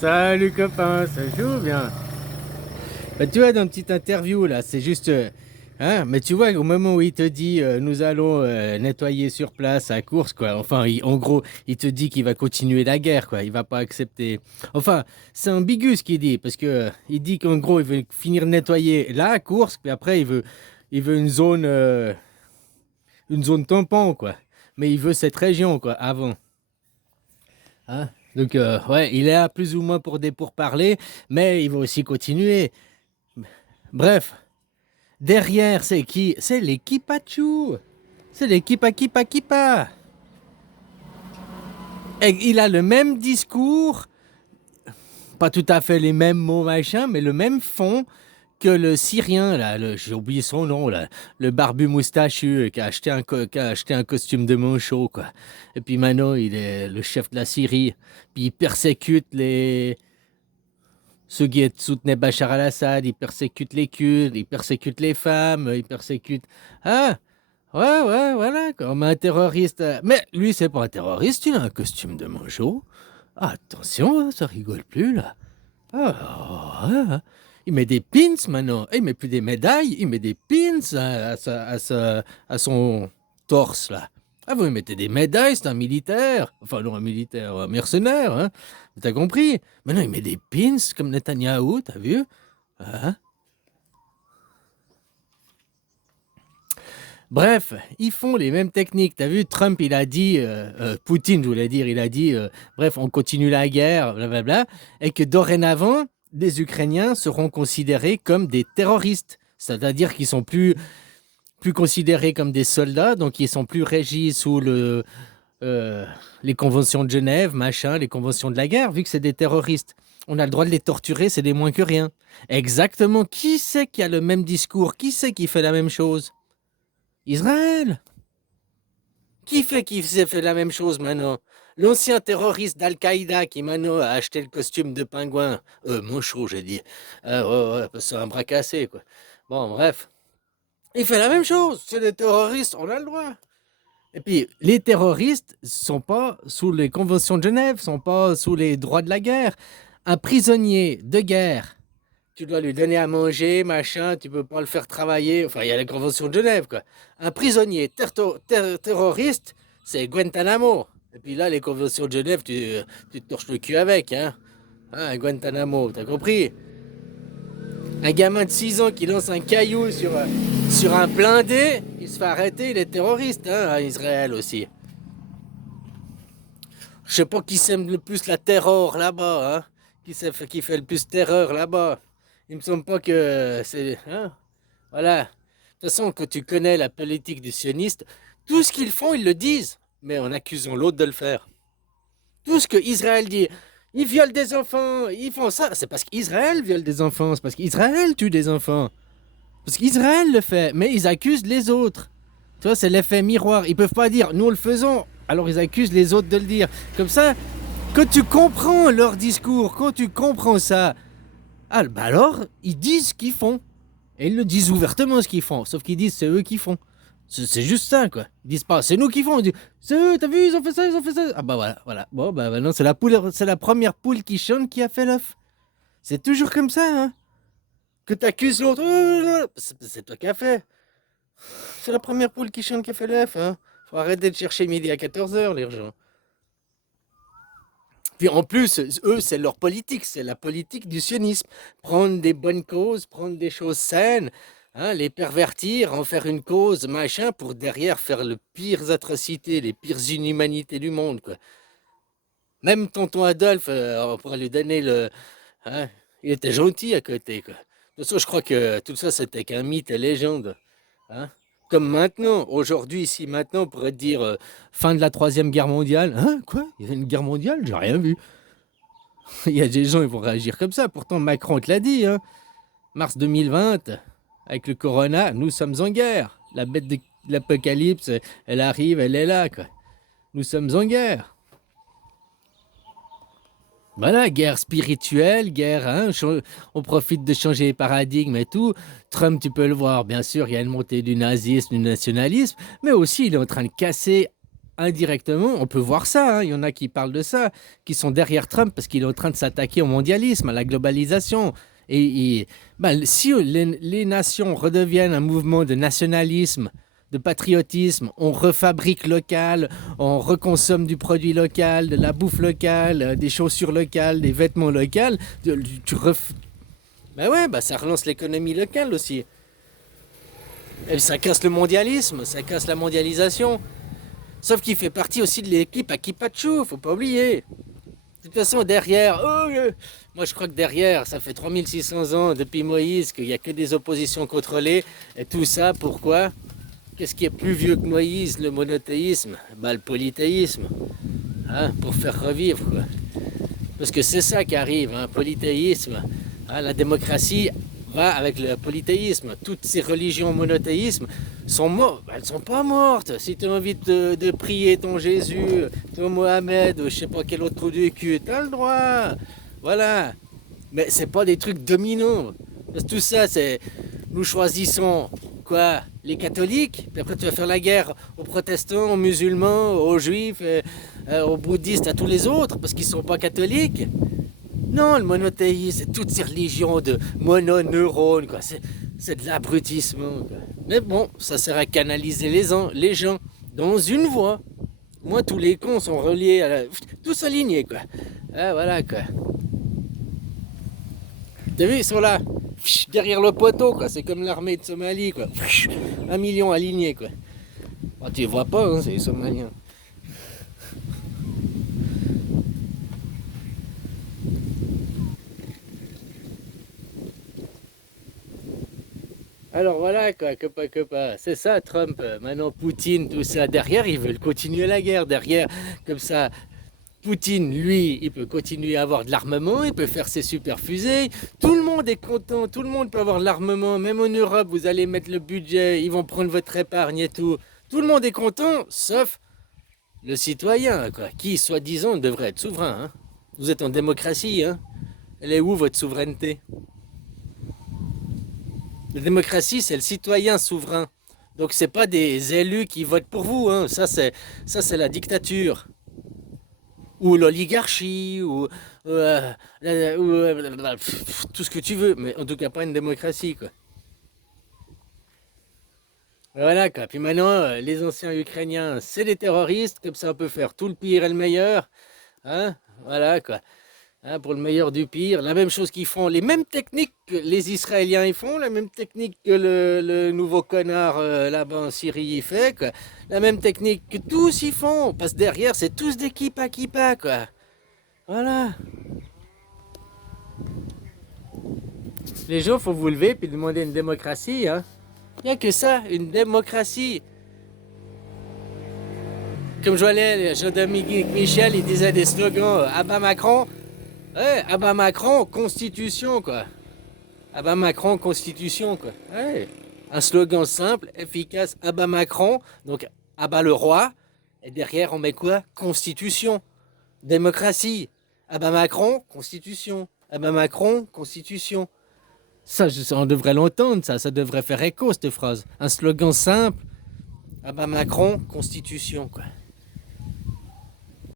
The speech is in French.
Salut copain, ça joue bien. Bah, tu vois, dans une petite interview là, c'est juste. Hein, mais tu vois, au moment où il te dit nous allons nettoyer sur place à course, quoi. Enfin, en gros, il te dit qu'il va continuer la guerre, quoi. Il va pas accepter. Enfin, c'est ambigu ce qu'il dit, parce que il dit qu'en gros, il veut finir de nettoyer là à course, puis après, il veut une zone tampon, quoi. Mais il veut cette région, quoi, avant. Hein. Donc, ouais, il est là plus ou moins pour des pourparlers, mais il va aussi continuer. Bref, derrière, c'est qui? C'est l'équipe Achou. C'est l'équipe Akipa Kipa. Et il a le même discours, pas tout à fait les mêmes mots, machin, mais le même fond que le Syrien, là, j'ai oublié son nom, là, le barbu moustachu qui a acheté un costume de manchot, quoi. Et puis maintenant, il est le chef de la Syrie. Puis il persécute ceux qui soutenaient Bachar al-Assad, il persécute les Kurdes, il persécute les femmes, il persécute. Ah! Ouais, ouais, voilà, comme un terroriste. Mais lui, c'est pas un terroriste, il a un costume de manchot. Ah, attention, hein, ça rigole plus, là. Ah, ouais, ouais. Il met des pins maintenant. Il met plus des médailles, il met des pins à son torse, là. Ah, vous mettez des médailles, c'est un militaire. Enfin, non, un militaire, un mercenaire, hein. T'as compris? Maintenant, il met des pins comme Netanyahou, t'as vu? Hein. Bref, ils font les mêmes techniques. T'as vu, Trump, il a dit, Poutine, je voulais dire, il a dit, bref, on continue la guerre, blablabla, et que dorénavant, les Ukrainiens seront considérés comme des terroristes. C'est-à-dire qu'ils sont plus considérés comme des soldats, donc ils sont plus régis sous euh, les conventions de Genève, machin, les conventions de la guerre, vu que c'est des terroristes. On a le droit de les torturer, c'est des moins que rien. Exactement. Qui c'est qui a le même discours? Qui c'est qui fait la même chose? Israël. Qui s'est fait la même chose maintenant? L'ancien terroriste d'Al-Qaïda qui maintenant a acheté le costume de pingouin. Manchot, j'ai dit. Ah, ouais, ouais, c'est un bras cassé, quoi. Bon, bref. Il fait la même chose. C'est des terroristes, on a le droit. Et puis, les terroristes sont pas sous les conventions de Genève, sont pas sous les droits de la guerre. Un prisonnier de guerre, tu dois lui donner à manger, machin, tu peux pas le faire travailler. Enfin, il y a la convention de Genève, quoi. Un prisonnier terroriste, c'est Guantanamo. Et puis là, les conventions de Genève, tu te torches le cul avec, hein. Hein, Guantanamo, t'as compris? Un gamin de 6 ans qui lance un caillou sur un blindé, il se fait arrêter, il est terroriste, hein, à Israël aussi. Je sais pas qui sème le plus la terreur là-bas, hein. Qui fait le plus terreur là-bas. Il me semble pas que c'est. Hein. Voilà. De toute façon, quand tu connais la politique du sioniste, tout ce qu'ils font, ils le disent, mais en accusant l'autre de le faire. Tout ce que Israël dit, ils violent des enfants, ils font ça, c'est parce qu'Israël viole des enfants, c'est parce qu'Israël tue des enfants. Parce qu'Israël le fait, mais ils accusent les autres. Tu vois, c'est l'effet miroir. Ils peuvent pas dire, nous le faisons, alors ils accusent les autres de le dire. Comme ça, quand tu comprends leur discours, quand tu comprends ça, ah, bah alors, ils disent ce qu'ils font. Et ils le disent ouvertement ce qu'ils font. Sauf qu'ils disent c'est eux qui font. C'est juste ça, quoi. Ils disent pas c'est nous qui font. Ils disent c'est eux, t'as vu, ils ont fait ça, ils ont fait ça. Ah bah voilà, voilà. Bon, bah maintenant, c'est la première poule qui chante qui a fait l'œuf. C'est toujours comme ça, hein. Que t'accuses l'autre, c'est toi qui as fait. C'est la première poule qui chante qui a fait l'œuf, hein. Faut arrêter de chercher midi à 14h, les gens. Puis en plus, eux, c'est leur politique, c'est la politique du sionisme. Prendre des bonnes causes, prendre des choses saines, hein, les pervertir, en faire une cause, machin, pour derrière faire les pires atrocités, les pires inhumanités du monde, quoi. Même tonton Adolphe, on pourrait lui donner le. Hein, il était gentil à côté, quoi. De toute façon, je crois que tout ça, c'était qu'un mythe et légende. Hein. Comme maintenant, aujourd'hui, ici, maintenant, on pourrait dire fin de la Troisième Guerre mondiale. Hein, quoi? Il y a une guerre mondiale? J'ai rien vu. Il y a des gens, ils vont réagir comme ça. Pourtant, Macron te l'a dit, hein. Mars 2020, avec le corona, nous sommes en guerre. La bête de l'apocalypse, elle arrive, elle est là, quoi. Nous sommes en guerre. Voilà, guerre spirituelle, guerre, hein, on profite de changer les paradigmes et tout. Trump, tu peux le voir, bien sûr, il y a une montée du nazisme, du nationalisme, mais aussi il est en train de casser indirectement, on peut voir ça, hein, il y en a qui parlent de ça, qui sont derrière Trump parce qu'il est en train de s'attaquer au mondialisme, à la globalisation. Si les nations redeviennent un mouvement de nationalisme, de patriotisme, on refabrique local, on reconsomme du produit local, de la bouffe locale, des chaussures locales, des vêtements locaux, ça relance l'économie locale aussi. Et ça casse le mondialisme, ça casse la mondialisation. Sauf qu'il fait partie aussi de l'équipe Akipachu, faut pas oublier. De toute façon, derrière, moi je crois que derrière, ça fait 3600 ans depuis Moïse qu'il n'y a que des oppositions contrôlées. Et tout ça, pourquoi? Qu'est-ce qui est plus vieux que Moïse, le monothéisme? Le polythéisme, hein, pour faire revivre, quoi. Parce que c'est ça qui arrive, hein, polythéisme. Hein, la démocratie va avec le polythéisme. Toutes ces religions monothéismes sont mortes. Elles ne sont pas mortes. Si tu as envie de prier ton Jésus, ton Mohamed, ou je sais pas quel autre trou du cul, tu as le droit. Voilà. Mais c'est pas des trucs dominants. Parce que tout ça, c'est... Nous choisissons quoi? Les catholiques. Puis après, tu vas faire la guerre aux protestants, aux musulmans, aux juifs, aux bouddhistes, à tous les autres, parce qu'ils ne sont pas catholiques. Non, le monothéisme, c'est toutes ces religions de mononeurones, quoi. C'est de l'abrutissement, quoi. Mais bon, ça sert à canaliser les gens dans une voie. Moi, tous les cons sont reliés à tous alignés, quoi. Ah, voilà, quoi. T'as vu, ils sont là, derrière le poteau, quoi. C'est comme l'armée de Somalie, quoi. 1 million alignés, quoi. Oh, tu les vois pas, hein, c'est les Somaliens. Alors voilà, quoi, que pas. C'est ça, Trump. Maintenant, Poutine, tout ça. Derrière, ils veulent continuer la guerre. Derrière, comme ça, Poutine, lui, il peut continuer à avoir de l'armement, il peut faire ses super fusées. Tout le monde est content, tout le monde peut avoir de l'armement. Même en Europe, vous allez mettre le budget, ils vont prendre votre épargne et tout. Tout le monde est content, sauf le citoyen, quoi, qui, soi-disant, devrait être souverain. Hein. Vous êtes en démocratie, hein. Elle est où votre souveraineté? La démocratie, c'est le citoyen souverain. Donc c'est pas des élus qui votent pour vous, hein. Ça c'est la dictature ou l'oligarchie ou tout ce que tu veux, mais en tout cas pas une démocratie, quoi. Voilà, quoi. Puis maintenant, les anciens Ukrainiens, c'est des terroristes, comme ça on peut faire tout le pire et le meilleur, hein. Voilà, quoi. Hein, pour le meilleur du pire, la même chose qu'ils font, les mêmes techniques que les Israéliens ils font, la même technique que le nouveau connard là-bas en Syrie il fait, quoi. La même technique que tous ils font, parce que derrière c'est tous des kippa, quoi. Voilà. Les gens, faut vous lever puis demander une démocratie, hein. Il n'y a que ça, une démocratie. Comme je voyais, Jean-Dominique Michel, il disait des slogans, Abba Macron. Ouais, Abba Macron, constitution, quoi. Abba Macron, constitution, quoi. Ouais. Un slogan simple, efficace, Abba Macron, donc Abba le roi, et derrière on met quoi? Constitution, démocratie. Abba Macron, constitution. Abba Macron, constitution. Ça, on devrait l'entendre, ça devrait faire écho, cette phrase. Un slogan simple, Abba Macron, constitution, quoi.